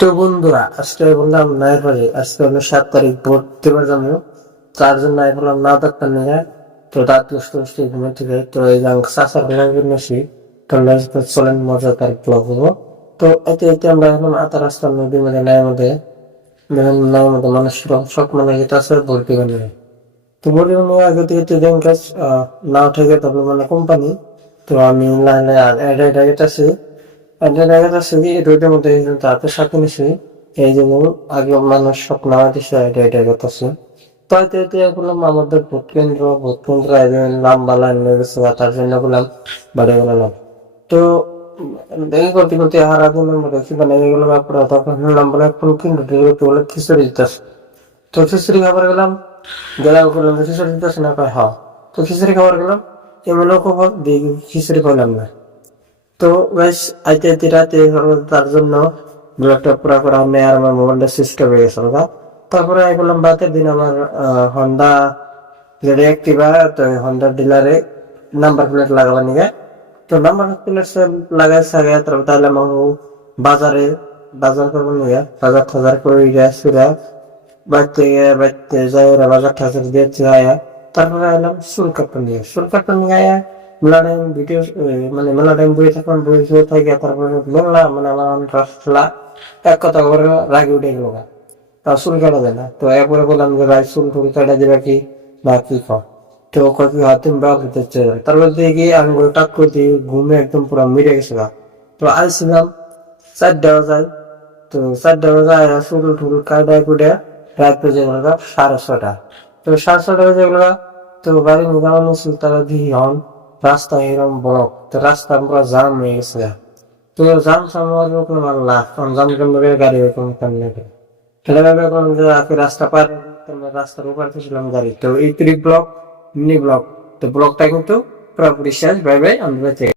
তো বন্ধুরা, আজকে বললাম নাই পারি, আজকে হলো 7 তারিখ, ভোট দেবার যাবো। তার জন্য নাই বললাম না ডাক্তার নিয়ে। তো দাঁত বসতে বসতে ঘুমে থেকে তো এই যে চাষার বেড়াবেন বেশি। তো চলেন মজাদার ব্লগ হবো। তো এতে এতে আমরা এখন আতা রাস্তা নদীর মধ্যে নাই মধ্যে নাই মধ্যে মানুষ শখ মানে যেটা আছে ভোট দিবেন নিয়ে। তো ভোট দিবেন নিয়ে আগে থেকে ট্রেডিং কাজ না উঠে গে তবে মানে কোম্পানি। তো আমি লাইনে আর এড আছে। দেখা যাচ্ছে কি রোডের মধ্যে তাদের সাথে নিছি, এই জন্য আগে মানুষ সব নামা দিচ্ছে এটা করতেছে। তো এতে বললাম আমাদের ভোট কেন্দ্র লম্বা লাইন হয়ে গেছে, তার জন্য বললাম বাড়ি গেলাম। তো দেখি করতে করতে হারা দিন দেখি মানে এগুলো ব্যাপারে তখন শুনলাম বলে কোন কেন্দ্র বলে খিচুড়ি দিতেছে। তো খিচুড়ি খাবার গেলাম, করলাম খিচুড়ি দিতেছে না কয় হ্যাঁ। তো খিচুড়ি খাবার গেলাম, এমনও খবর দেখি খিচুড়ি পাইলাম না। তো বেশ আইতে আইতে রাতে তার জন্য ব্লগটা পুরা করা নেই আর আমার মোবাইলটা সুইচ হয়ে গেছে ওটা। তারপরে আমি বললাম বাতের দিন আমার হন্ডা যেটা অ্যাক্টিভা, তো হন্ডা ডিলারে নাম্বার প্লেট লাগাবার নিয়ে। তো নাম্বার প্লেট লাগাই সাগে তারপর তাহলে আমার বাজারে বাজার করবো নিয়ে বাজার টাজার করে সুরা বাড়তে যাই ওরা বাজার টাজার দিয়েছে আয়া। তারপরে এলাম চুল কাটতে নিয়ে আয়া মেলা টাইম ভিডিও মানে মেলা টাইম বই থাকলাম, বই থাকে। তারপরে বললাম মানে আমার রাস্তা এক কথা করে রাগে উঠে গেল, তা চুল কাটা যায় না। তো একবারে বললাম যে ভাই চুল টুল কাটা দেবে কি বা কি কর। তো কপি হাতে ব্লক দিতে চাই, তারপর দেখি আমি টাক করে দিই ঘুমে একদম পুরো মিটে গেছে গা। তো আইছিলাম 4টা বাজায়। তো 4টা বাজায় চুল টুল কাটায় কুটে রাত বেজে গেল 6:30। তো 6:30 বেজে গেল। তো বাড়ি নিয়ে ছিল তারা দিই হন রাস্তা এরকম ব্লক, তো রাস্তা পুরো জাম হয়ে গেছে। তো জাম সামার কোনো আল্লাহ জাম কেমন গাড়ি এরকম কেমন খেলে ভেবে এখন যে রাস্তা পার রাস্তার উপর ছিলাম গাড়ি। তো এই 3 ব্লক মিনি ব্লক, তো ব্লকটা কিন্তু পুরোপুরি শেষ। বাই বাই, আমি